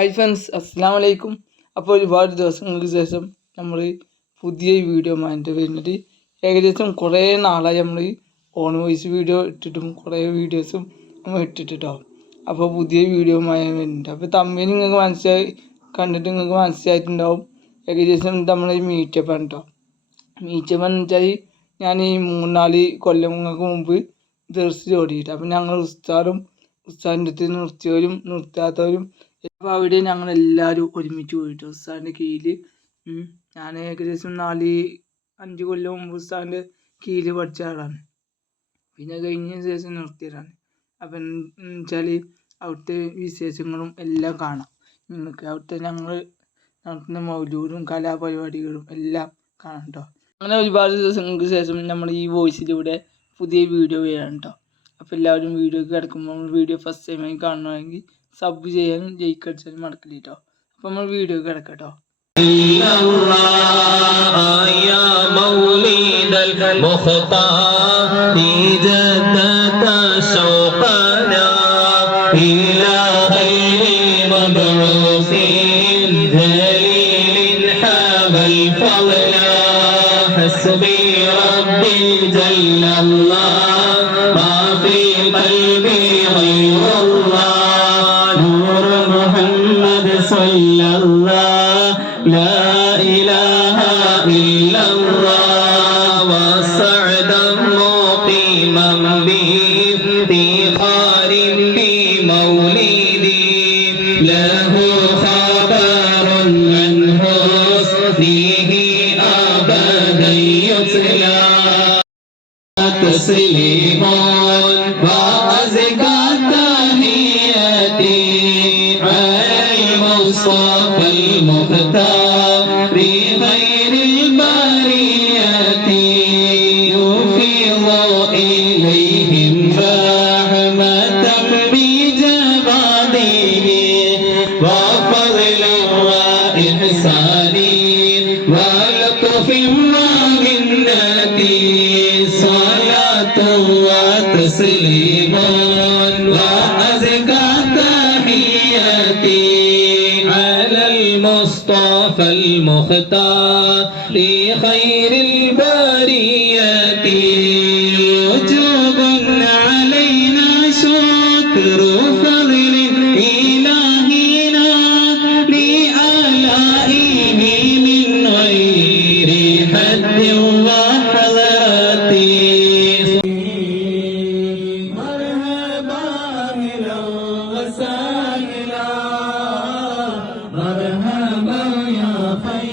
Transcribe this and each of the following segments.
Hi friends, അസ്സലാമു അലൈക്കും. അപ്പോൾ ഒരുപാട് ദിവസങ്ങൾക്ക് ശേഷം നമ്മൾ പുതിയ വീഡിയോ ആയിട്ട് വരുന്നത്. ഏകദേശം കുറേ നാളായി നമ്മൾ ഓൺ വോയിസ് വീഡിയോ ഇട്ടിട്ടും കുറേ വീഡിയോസും നമ്മൾ ഇട്ടിട്ടോ. അപ്പോൾ പുതിയ വീഡിയോ വരുന്നുണ്ട്. അപ്പോൾ തമ്മിൽ നിങ്ങൾക്ക് കണ്ടിട്ട് നിങ്ങൾക്ക് മനസ്സിലായിട്ടുണ്ടാവും. ഏകദേശം നമ്മൾ മീറ്റപ്പ് ആണ് കേട്ടോ. മീറ്റപ്പ് എന്ന് വെച്ചാൽ ഞാൻ ഈ 3-4 കൊല്ലങ്ങൾക്ക് മുമ്പ് ദർസിൽ ഓടിയിട്ട്, അപ്പം ഞങ്ങൾ ഉസ്താദിൻ്റെ അടുത്ത് നിർത്തിയവരും നിർത്താത്തവരും അപ്പോൾ അവിടെ ഞങ്ങളെല്ലാവരും ഒരുമിച്ച് പോയിട്ട് ഉസ്താദിൻ്റെ കീഴിൽ ഞാൻ ഏകദേശം 4-5 കൊല്ലം മുമ്പ് ഉസ്താദിൻ്റെ കീഴിൽ പഠിച്ച ആളാണ്. പിന്നെ കഴിഞ്ഞ ശേഷം നിർത്തിയതാണ്. അപ്പം വെച്ചാൽ അവിടുത്തെ വിശേഷങ്ങളും എല്ലാം കാണാം നിങ്ങൾക്ക്. അവിടുത്തെ ഞങ്ങൾ നടത്തുന്ന മൗലൂദും കലാപരിപാടികളും എല്ലാം കാണാം കേട്ടോ. അങ്ങനെ ഒരുപാട് ദിവസങ്ങൾക്ക് ശേഷം നമ്മൾ ഈ വോയിസിലൂടെ പുതിയ വീഡിയോ വരാണ് കേട്ടോ. അപ്പോൾ എല്ലാവരും വീഡിയോക്ക് കിടക്കുമ്പോൾ വീഡിയോ ഫസ്റ്റ് ടൈമായി കാണണമെങ്കിൽ സബ് ചെയ്യാനും ലൈക്ക് അടിച്ചാലും മറക്കില്ല കേട്ടോ. അപ്പം നമ്മൾ വീഡിയോക്ക് കിടക്കാം കേട്ടോ. حسبي ربي جل الله ما في قلبي غير الله نور محمد صلى الله لا إله إلا الله وسعدا مقيما بافتخار بمولدي له خبر عن حسنه أبدا يتلى تسليم وأزكى تحياتي على المصطفى المختار خير البرية يفيض إليهم رحمة بجباده وفضل وإحسان ولطف ومنتي صلاة وتسليم وأزكى تحياتي على المصطفى المختار لخير البرية وجوب علينا شكر فضل إلهنا لآلائه من غير حد وحضرة مرحبا أهلا وسهلا مرحبا يا خير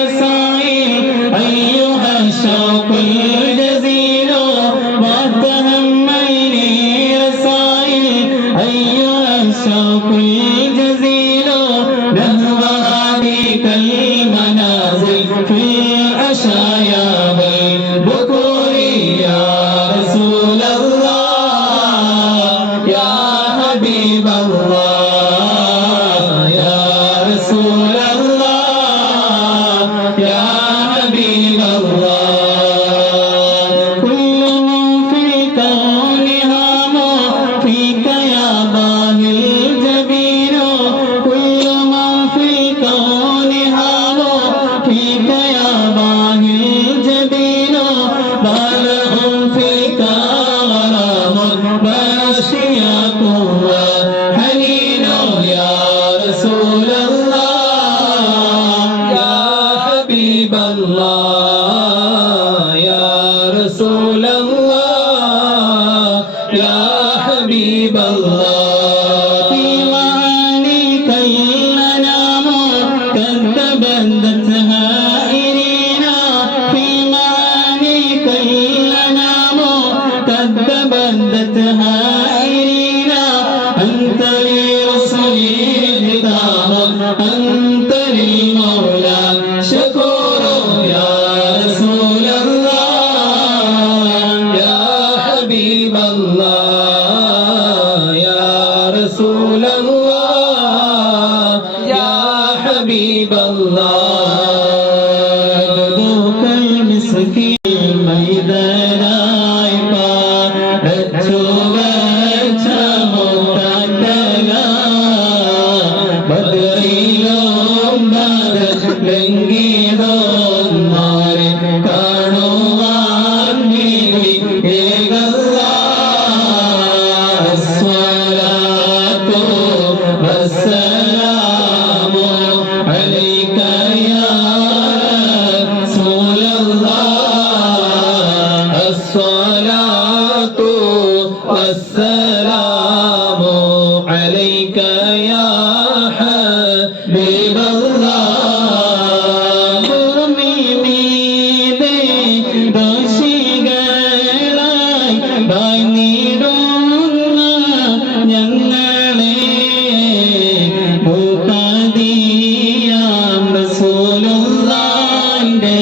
رسائل أيها الشوق الجزيل وتهمني رسائل أيها الشوق الجزيل نحو هذيك المنازل في العشايا والبكور يا رسول الله يا حبيب الله يا رسول الله يا حبيب الله كل من في الكون هام فيك يا باهي الجبين كل من في الكون هام فيك يا باهي الجبين ما لهم فيك غرام بل اشتياق وحنين يا ബദറിലും ബദറിലെങ്കിടോന്മാരെ കാണുവാൻ വേണ്ടി അസ്സലാത്തു വസ്സലാമു അലൈക യാ റസൂലല്ലാഹ് അസ്സലാത്തു വസ്സലാമു അലൈക യാ ഹബീബല്ലാഹ് ഭൂമിമീതെ ദോഷികളായി വാഴ്ന്നിടുന്ന ഞങ്ങളെ മുഹമ്മദിയാം റസൂലുള്ളാഹിന്റെ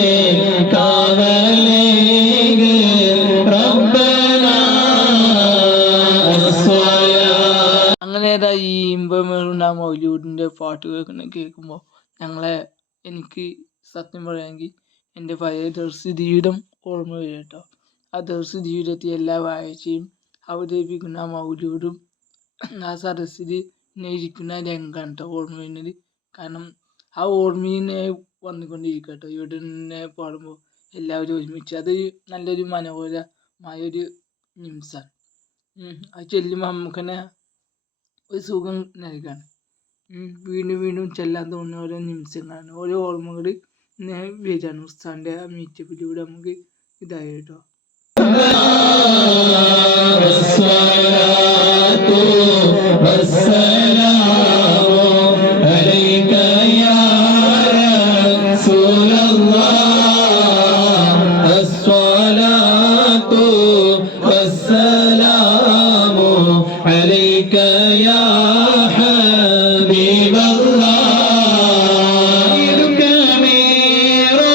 കാവലേക്ക് റബ്ബനാ അസ്സലാ. അങ്ങനെ ഈ ഇമ്പമേറുന്ന മൗലൂദിൻ്റെ പാട്ട് കേൾക്കുമ്പോൾ എനിക്ക് സത്യം പറയുകയാണെങ്കിൽ എൻ്റെ പഴയ ദർസ് ജീവിതം ഓർമ്മ വരും കേട്ടോ. ആ ദർസ് ജീവിതത്തിൽ എല്ലാ ആഴ്ചയും അവതരിപ്പിക്കുന്ന മൗലൂദും ആ സദസ്സിൽ ഇരിക്കുന്ന രംഗമാണ് കേട്ടോ ഓർമ്മ വരുന്നത്. കാരണം ആ ഓർമ്മയെ വന്നുകൊണ്ടിരിക്കുക കേട്ടോ ഇവിടെ നിന്ന് പാടുമ്പോൾ എല്ലാവരും ഒരുമിച്ച്. അത് നല്ലൊരു മനോഹരമായൊരു നിമിഷമാണ്. അത് ചെല്ലുമ്പോൾ നമുക്ക് തന്നെ ഒരു സുഖം നൽകാണ്. വീണ്ടും വീണ്ടും ചെല്ലാൻ തോന്നുന്ന ഓരോ നിമിഷങ്ങളാണ്, ഓരോ ഓർമ്മകൾ ഇങ്ങനെ വരികയാണ്. ഉസ്താദിൻ്റെ ആ മീറ്റപ്പിലൂടെ നമുക്ക് ഇതായി കേട്ടോ. അസ്സലാത്തു വസ്സലാമു അലൈക യാ റസൂലല്ലാഹ് അസ്സലാത്തു വസ്സലാമു അലൈക യാ ഹബീബല്ലാഹ് ഇടുക്കമേറോ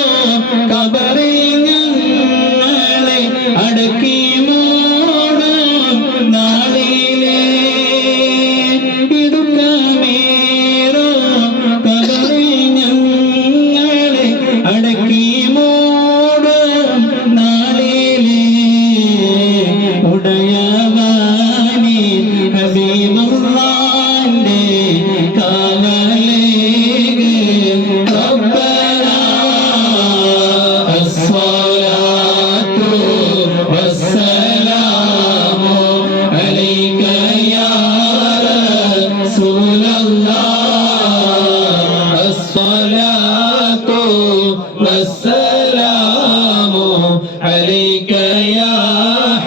ഖബറിൽ ഞങ്ങളെ അടക്കി മൂടും നാളിലെ ഇടുക്കമേറോ ഖബറിൽ ഞങ്ങളെ അടക്കി മൂടും നാളിലെ ഉടയവാനി ഹബീബുള്ളാഹിന്റെ കാവലേക്ക് റബ്ബനാ അസ്സലാത്തു വസ്സലാമു അലൈക യാ റസൂലല്ലാഹ് അസ്സലാത്തു വസ്സലാമു അലൈക യാ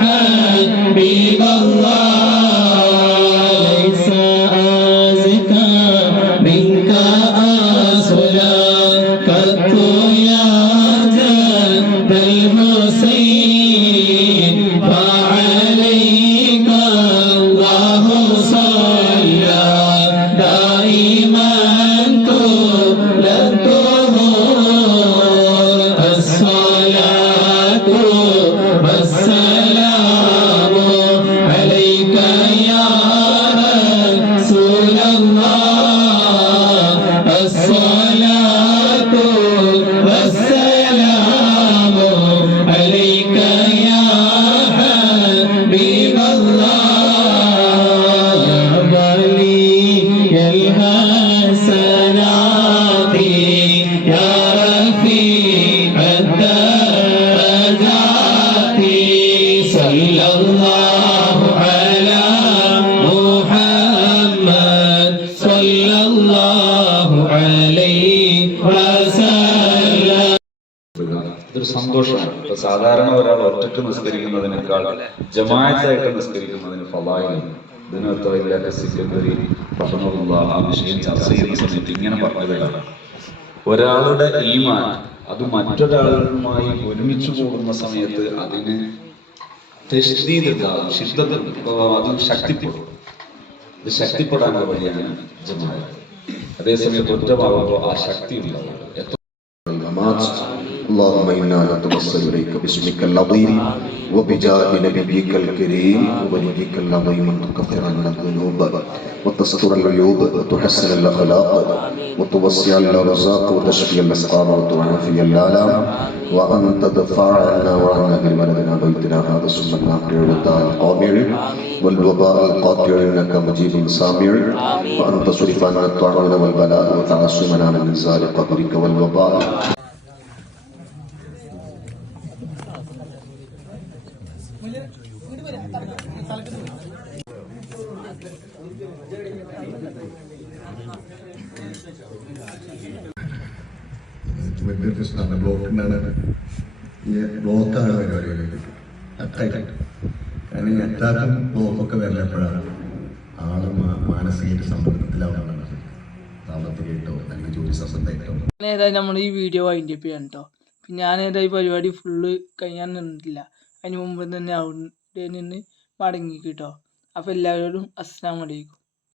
ഹബീബല്ലാഹ് ലൈസ ആസിക മിൻക ആസുലാ കത്തു യാ ജദ്ദൽ ഹുസൈൻ ഫഅലൈക അല്ലാഹു സ്വല്ലാ ദായിമൻ തുലതുഹു അസ്സലാത്തു വസ്സലാമു അലൈക യാ റസൂലല്ലാഹ് അസ്സലാത്തു വസ്സലാമു അലൈക യാ ഹബീബല്ലാഹ് യാ വലിയൽ ഹസനാതി യാ റഫീഅദ് ദറജാതി സല്ലല്ലാഹു അലാ മുഹമ്മദ് സല്ലല്ലാഹു അലൈഹി വസല്ലം. ഇതൊരു സന്തോഷമാണ്. ഇപ്പൊ സാധാരണ ഒരാൾ ഒറ്റക്ക് നിസ്കരിക്കുന്നതിനേക്കാൾ ജമാഅത്തായിട്ട് നിസ്കരിക്കുന്നതിന് ഫളായിലുണ്ട്. ഇതിനകത്ത് വലിയ സിക്കന്ദരി റഹ്മത്തുള്ള ആ വിഷയം ചർച്ച ചെയ്യുന്ന സമയത്ത് ഇങ്ങനെ പറഞ്ഞതാണ്, ഒരാളുടെ ഈമാൻ അത് മറ്റൊരാളുമായി ഒരുമിച്ച് കൂടുന്ന സമയത്ത് അതിന് അത് ശക്തിപ്പെടും. ഇത് ശക്തിപ്പെടാനുള്ള വഴിയാണ് ജമാഅത്ത്. അതേസമയത്ത് ഒറ്റ ഭാഗത്തോ ആ ശക്തി ഉണ്ടാവും. اللهم إنا نتوسل إليك باسمك العظيم وبجاه نبيك الكريم ووليك العظيم أن تكفر عنا الذنوب وتستر العيوب وتحسن الأخلاق وتوسع الرزاق وتشفي الأسقام وتعافي الآلام وأن تدفع عنا وعنا بولدنا بيتنا هذا ثم الناقع والداء القامع والوباء القاطع إنك مجيب سامع وأن تصرف عنا الطاعون والبلاء وتعصمنا من نزال قبرك والوباء. വലിയ പ്രശ്നമാണ്. ബ്ലോക്കിനാണ് ഈ ബ്ലോക്കാണ് പരിപാടികൾ അറ്റായിട്ട്. കാരണം ഈ അറ്റാക്കും ബ്ലോക്കൊക്കെ വരലപ്പോഴാണ് ആള് മാനസികമായിട്ട് സമ്മർദ്ദത്തിലാവുന്നതാണ്. സാമ്പത്തികമായിട്ടോ അല്ലെങ്കിൽ ജോലി സംബന്ധമായിട്ടോ. ഏതായാലും നമ്മൾ ഈ വീഡിയോ വൈൻഡ് അപ്പ് ചെയ്യാൻ കേട്ടോ. പിന്നെ ഞാൻ ഏതായാലും ഈ പരിപാടി ഫുള്ള് കഴിയാൻ നിന്നിട്ടില്ല. അതിന് മുമ്പ് തന്നെ അവിടെ നിന്ന് മടങ്ങി കേട്ടോ. അപ്പോൾ എല്ലാവരോടും അസ്സലാമു അലൈക്കും.